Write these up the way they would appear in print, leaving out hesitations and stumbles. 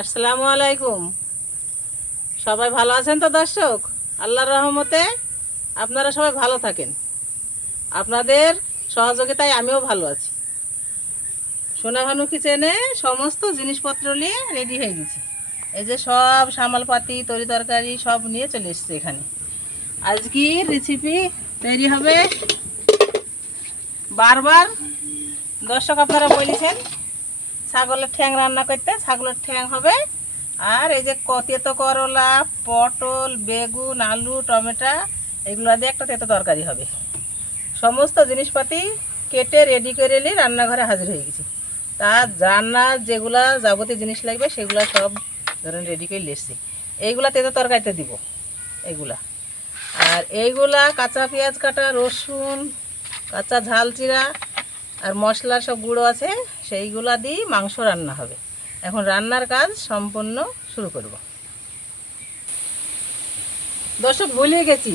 আসসালামু আলাইকুম। সবাই ভালো আছেন তো দর্শক? আল্লাহর রহমতে আপনারা সবাই ভালো থাকেন। আপনাদের সহযোগিতায় আমিও ভালো আছি। সোনাভানু কিচেনে সমস্ত জিনিসপত্র নিয়ে রেডি হয়ে গেছি। এই যে সব সামালপাতি তরি তরকারি সব নিয়ে চলে এসেছে এখানে। আজকের রেসিপি তৈরি হবে। বারবার দর্শক আপনারা বলেছেন ছাগলের ঠ্যাং রান্না করতে, ছাগলের ঠ্যাং হবে। আর এই যে তেতো করলা, পটল, বেগুন, আলু, টমেটো এগুলো দিয়ে একটা তেতো তরকারি হবে। সমস্ত জিনিসপাতি কেটে রেডি করে নিয়ে রান্নাঘরে হাজির হয়ে গেছি। তার রান্নার যেগুলা যাবতীয় জিনিস লাগবে সেগুলো সব ধরেন রেডি করে এসেছি। এইগুলা তেতো তরকারিতে দিব এইগুলা। আর এইগুলা কাঁচা পেঁয়াজ কাটা, রসুন, কাঁচা ঝাল জিরা আর মশলার সব গুঁড়ো আছে, সেইগুলা দিয়ে মাংস রান্না হবে। এখন রান্নার কাজ সম্পূর্ণ শুরু করব। দর্শক ভুলে গেছি,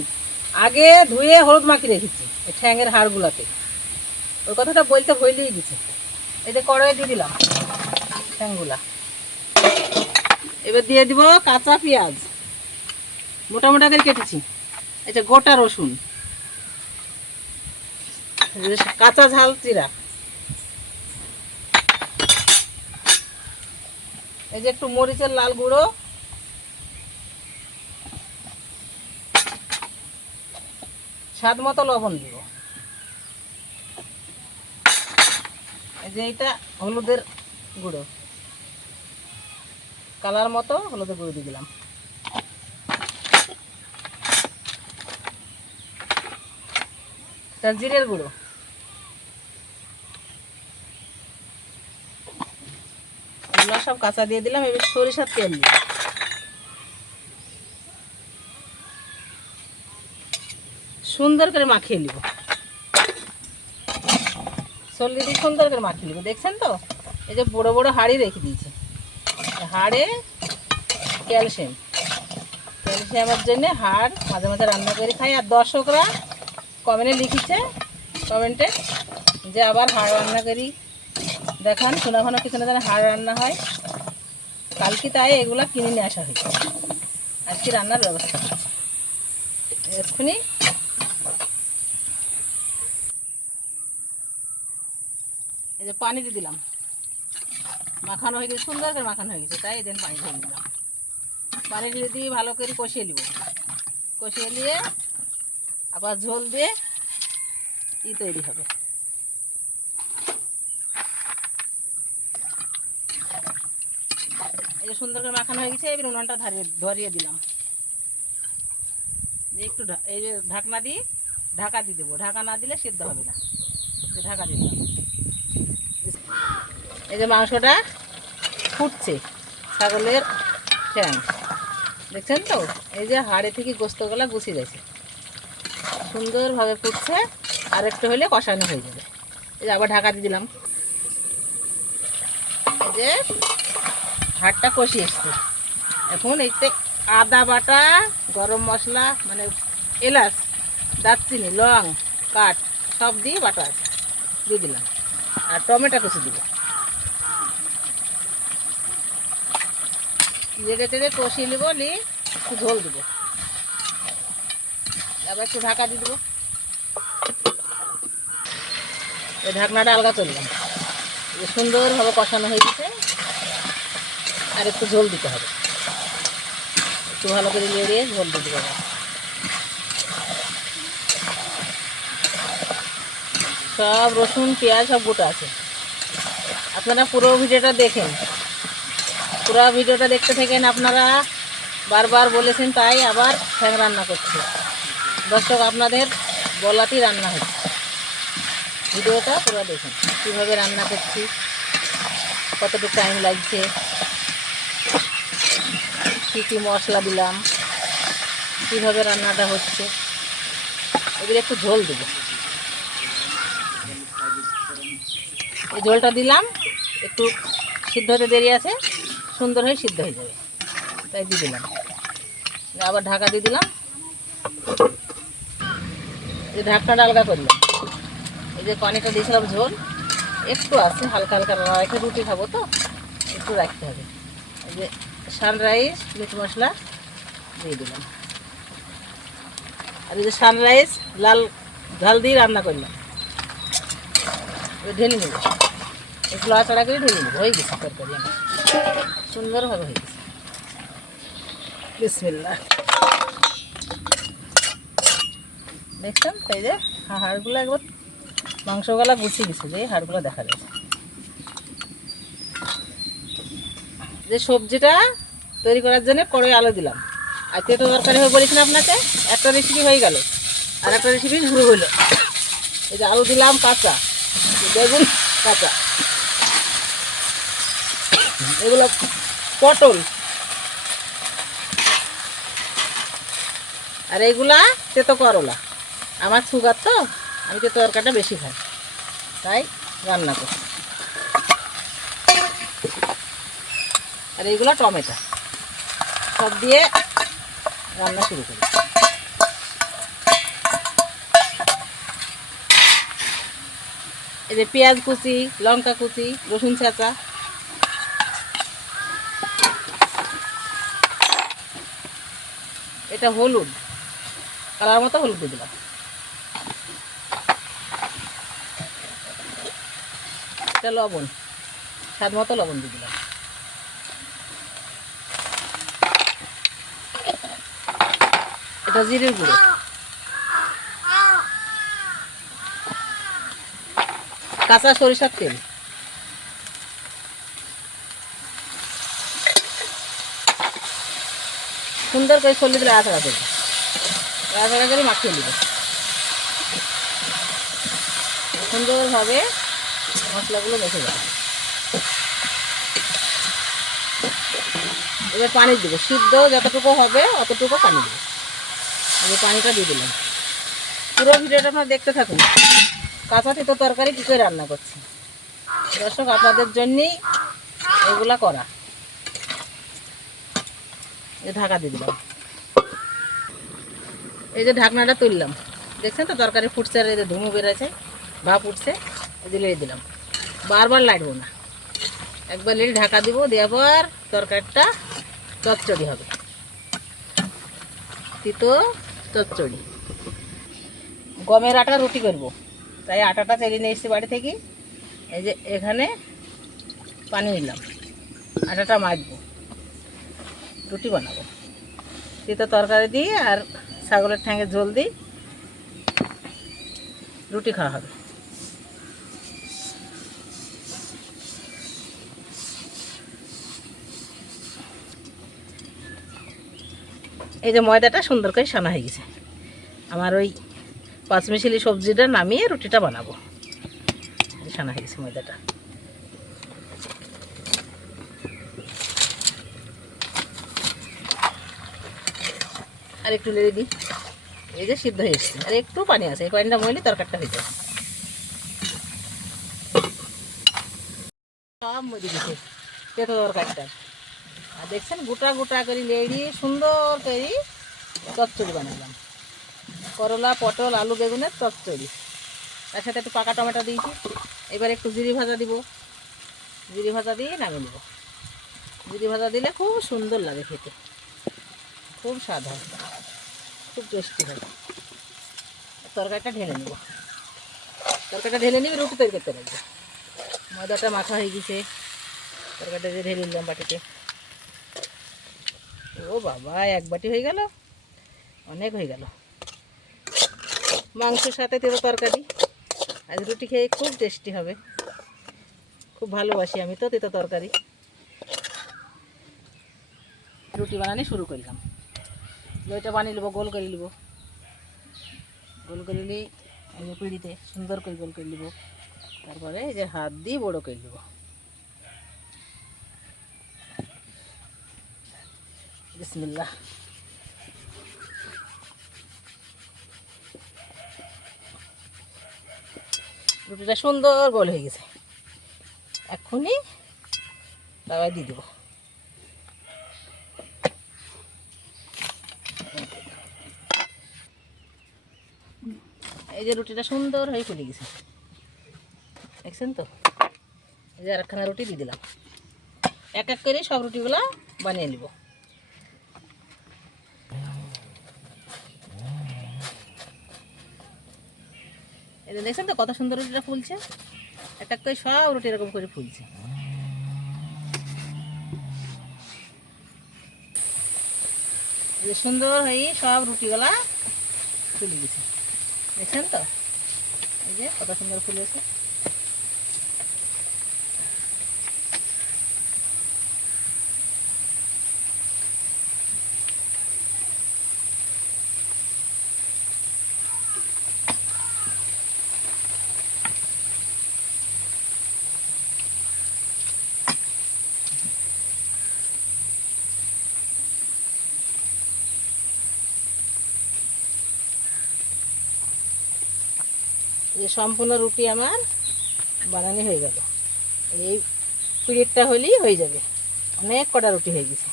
আগে ধুয়ে হলুদ মাখিয়ে রেখেছি এই ঠ্যাঙের হাড়গুলাতে। ওই কথাটা বলতে ভুলেই গেছি। এই যে কড়াই দিয়ে দিলাম ঠ্যাংগুলা। এবার দিয়ে দিব কাঁচা পেঁয়াজ, মোটা মোটা করে কেটেছি। এই যে গোটা রসুন, কাঁচা ঝাল জিরা, এই যে একটু মরিচের লাল গুঁড়ো, স্বাদ মতো লবণ দিব। এই যে এইটা হলুদের গুঁড়ো, কালার মতো হলুদের গুঁড়ো দিয়ে দিলাম। তার জিরের গুঁড়ো, এগুলো সব কাঁচা দিয়ে দিলাম। এবার সরিষার তেল দিলাম। সুন্দর করে মাখিয়ে নিব, সল্লি দিয়ে সুন্দর করে মাখিয়ে নিব। দেখছেন তো, এই যে বড় বড় হাঁড়ি রেখে দিয়েছি। হাড়ে ক্যালসিয়ামের জন্য হাড় মাঝে মাঝে রান্না করে খাই। আর দর্শকরা কমেন্টে লিখেছে, কমেন্টে যে আবার হাড় রান্না করি দেখান, সোনাভানু কিচেনে যেন হাড় রান্না হয়। কালকে তাই এগুলা কিনে নিয়ে আসা হয়েছে, আজকে রান্নার ব্যবস্থা করছি। এক্ষুনি এই যে পানি দিয়ে দিলাম। মাখানো হয়ে গেছে, সুন্দর করে মাখানো হয়ে গেছে, তাই এই দিন পানি দিয়ে দিলাম। পানি দিয়ে ভালো করে কষিয়ে নিব। কষিয়ে নিয়ে আবার ঝোল দিয়ে তৈরি হবে। এই যে সুন্দর করে মাখানো হয়ে গেছে। এবার উনানটা ধরিয়ে দিলাম। একটু এই যে ঢাকনা দিয়ে ঢাকা দিয়ে দেবো। ঢাকা না দিলে সিদ্ধ হবে না। ঢাকা দিয়ে দিলাম। এই যে মাংসটা ফুটছে, ছাগলের ঠ্যাং দেখছেন তো, এই যে হাড়ে থেকে গোস্তগুলা গুছিয়ে গেছে, সুন্দরভাবে ফুটছে। আর একটু হলে কষানো হয়ে যাবে। এই যে আবার ঢাকা দিয়ে দিলাম। এই যে হাড়টা কষিয়ে এসছে। এখন এইতে আদা বাটা, গরম মশলা মানে এলাচ, দারচিনি, লং, কাঠ সব দিয়ে বাটা আছে, দিয়ে দিলাম। আর টমেটো কুচি দিব। নেড়ে চেড়ে কষিয়ে নেব, নিয়ে একটু ঝোল দেবো। আবার একটু ঢাকা দিয়ে দেবো। এই ঢাকনাটা আলগা করলাম। সুন্দরভাবে কষানো হয়ে গেছে। আর একটু ঝোল দিতে হবে, একটু ভালো করে নেড়ে ঝোল দিয়ে দেবো। সব রসুন পেঁয়াজ সব গোটা আছে। আপনারা পুরো ভিডিওটা দেখেন, পুরো ভিডিওটা দেখতে থাকেন। আপনারা বারবার বলেছেন, তাই আবার ঠ্যাং রান্না করছি। দর্শক আপনাদের বলাতেই রান্না হচ্ছে। ভিডিওটা পুরো দেখেন, কীভাবে রান্না করছি, কতটুকু টাইম লাগছে, কী কী মশলা দিলাম, কীভাবে রান্নাটা হচ্ছে। এবার একটু ঝোল দেবো। এই ঝোলটা দিলাম, একটু সিদ্ধ হতে দেরি আছে, সুন্দর হয়ে সিদ্ধ হয়ে যাবে, তাই দিয়ে দিলাম। আবার ঢাকা দিয়ে দিলাম। এই ঢাকনাটা আলগা করলাম। এই যে পানিটা দিয়েছিলাম ঝোল একটু আছে, হালকা হালকা রেখে রুটি খাবো তো একটু রাখতে হবে। এই যে সানরাইজ মিট মশলা দিয়ে দিলাম, আর এই যে সানরাইজ লাল ঝাল দিয়ে রান্না করলাম, ঢেলে নেব, একটু আচড়া করে ঢেলে নেব। হয়ে গেছে তরকারি আমার সুন্দরভাবে হয়ে গেছে। বিসমিল্লাহ। দেখছেন এই যে হাড়গুলো একবার মাংসগুলা গুছিয়ে গেছে, যে হাড়গুলো দেখা যাচ্ছে। যে সবজিটা তৈরি করার জন্য কড়াই আলু দিলাম, আর তেতো তরকারি হয়ে বলেছি না আপনাকে, একটা রেসিপি হয়ে গেল আর একটা রেসিপি শুরু হইলো। এই যে আলু দিলাম কাঁচা, বেগুন কাঁচা, এগুলো পটল, আর এইগুলা তেতো করলা। আমার সুগার তো, আমি তেতো তরকারিটা বেশি খাই, তাই রান্না করি। আর এইগুলো টমেটো, সব দিয়ে রান্না শুরু করি। এই যে পেঁয়াজ কুচি, লঙ্কা কুচি, রসুন ছেঁচা, এটা হলুদ, কালার মতো হলুদ দিয়ে দিলাম, এটা লবণ, স্বাদ মতো লবণ দিয়ে দিলাম, এটা জিরের গুঁড়ো, কাঁচা সরিষার তেল, সুন্দর করে ছড়িয়ে দিলে আচড়া দেবে, আচড়া করে মাখিয়ে নেবে সুন্দরভাবে, মশলাগুলো মেখে যাবে। এবার পানি দেবো, সিদ্ধ যতটুকু হবে অতটুকু পানি দেবো। আমি পানিটা দিয়ে দিলাম। পুরো ভিডিওটা আপনারা দেখতে থাকুন, কাঁচা তেতো তরকারি কী করে রান্না করছি। দর্শক আপনাদের জন্যই এগুলা করা। এই ঢাকা দিয়ে দিলাম, এই যে ঢাকনাটা তুললাম, দেখছেন তো তরকারি ফুটছে, আর এই যে ধুমো বেরোছে, ভাপ উঠছে, এই দিলে দিলাম। বারবার লাগবো না, একবার লেড়ে ঢাকা দিব, দেওয়ার পর তরকারিটা চচ্চড়ি হবে, তিতো চচ্চড়ি। গমের আটা রুটি করব, তাই আটাটা চেলে নিয়ে এসেছি বাড়ি থেকে। এই যে এখানে পানি নিলাম, আটাটা মাখবো, রুটি বানাবো। তিতো তরকারি দিয়ে আর ছাগলের ঠ্যাঙের ঝোল দিই রুটি খাওয়া হবে। এই যে ময়দাটা সুন্দর করে সানা হয়ে গেছে, আমার ওই পাঁচমিশালি সবজিটা নামিয়ে রুটিটা বানাবো। সানা হয়ে গেছে ময়দাটা। আর একটু লেড়ে দিই, এই যে সিদ্ধ হয়ে এসছে, আর একটু পানি আছে, এই পানিটা মইলে তরকারিটা হয়ে যাবে। সব মরে গেছে তেতো তরকারিটা, আর দেখছেন গোটা গোটা করে লেড়িয়ে সুন্দর করে চচ্চড়ি বানালাম, করলা পটল আলু বেগুনের চচ্চড়ি। তার সাথে একটু পাকা টমেটো দিয়েছি। এবার একটু জিরি ভাজা দিব, জিরি ভাজা দিয়ে নামিয়ে নেব। জিরি ভাজা দিলে খুব সুন্দর লাগে খেতে, খুব স্বাদ হয়, খুব টেস্টি হয়। তরকারিটা ঢেলে নেব, তরকারিটা ঢেলে নিবি, রুটি তৈরি করতে লাগবে। ময়দাটা মাখা হয়ে গেছে, তরকারিটা যে ঢেলে নিলাম বাটিতে। ও বাবা, এক বাটি হয়ে গেল, অনেক হয়ে গেল। মাংসের সাথে তেতো তরকারি, আজ রুটি খেয়ে খুব টেস্টি হবে। খুব ভালোবাসি আমি তো তেতো তরকারি। রুটি বানানো শুরু করলাম, দইটা বানিয়ে নেবো, গোল করে নেবো, গোল করে নিই এই যে পিঁড়িতে সুন্দর করে গোল করে নেবো। তারপরে এই যে হাত দিয়ে বড় করে নেবো। বিসমিল্লাহ। রুটিটা সুন্দর গোল হয়ে গেছে, এক্ষুনি তাওয়ায় দিয়ে দেবো। এই যে রুটিটা সুন্দর হয়ে ফুলে গেছে, দেখছেন তো। এই যে আরেকখানা রুটি দিয়ে দিলাম, এক এক করে সব রুটিগুলা বানিয়ে নিব। এটা দেখছেন তো কত সুন্দর রুটিটা ফুলছে, একটা করে সব রুটি এরকম করে ফুলছে। যে সুন্দর হয়ে সব রুটিগুলা ফুলে গেছে, দেখছেন তো, এই যে কত সুন্দর ফুলেছে। যে সম্পূর্ণ রুটি আমার বানানো হয়ে গেল। এই পিরিয়ডটা হলেই হয়ে যাবে, অনেক কটা রুটি হয়ে গেছে।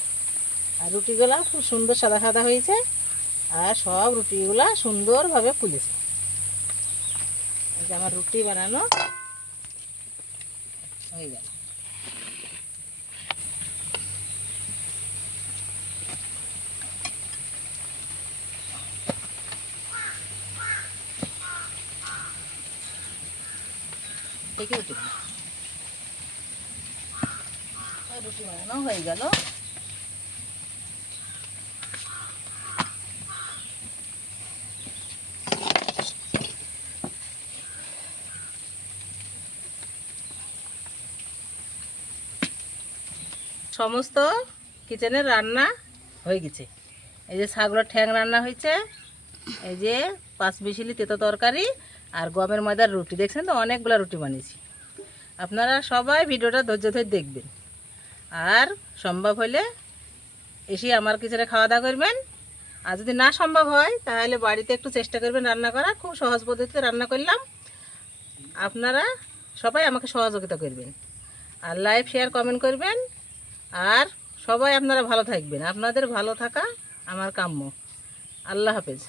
আর রুটিগুলা খুব সুন্দর সাদা সাদা হয়েছে, আর সব রুটিগুলা সুন্দরভাবে ফুলেছে। এই যে আমার রুটি বানানো হয়ে গেল। রুটি বানানো হয়ে গেল। সমস্ত কিচেনের রান্না হয়ে গেছে। এই যে ছাগলের ঠ্যাং রান্না হয়েছে, এই যে 5 মিশালি তেতো তরকারি, আর গমের ময়দার রুটি। দেখছেন তো অনেকগুলো রুটি বানিয়েছি। আপনারা সবাই ভিডিওটা ধৈর্য ধরে দেখবেন, আর সম্ভব হলে এসে আমার কিচেনে খাওয়া দাওয়া করবেন। আর যদি না সম্ভব হয় তাহলে বাড়িতে একটু চেষ্টা করবেন রান্না করা। খুব সহজ পদ্ধতিতে রান্না করলাম, আপনারা সবাই আমাকে সহযোগিতা করবেন, আর লাইক শেয়ার কমেন্ট করবেন। আর সবাই আপনারা ভালো থাকবেন, আপনাদের ভালো থাকা আমার কাম্য। আল্লাহ হাফেজ।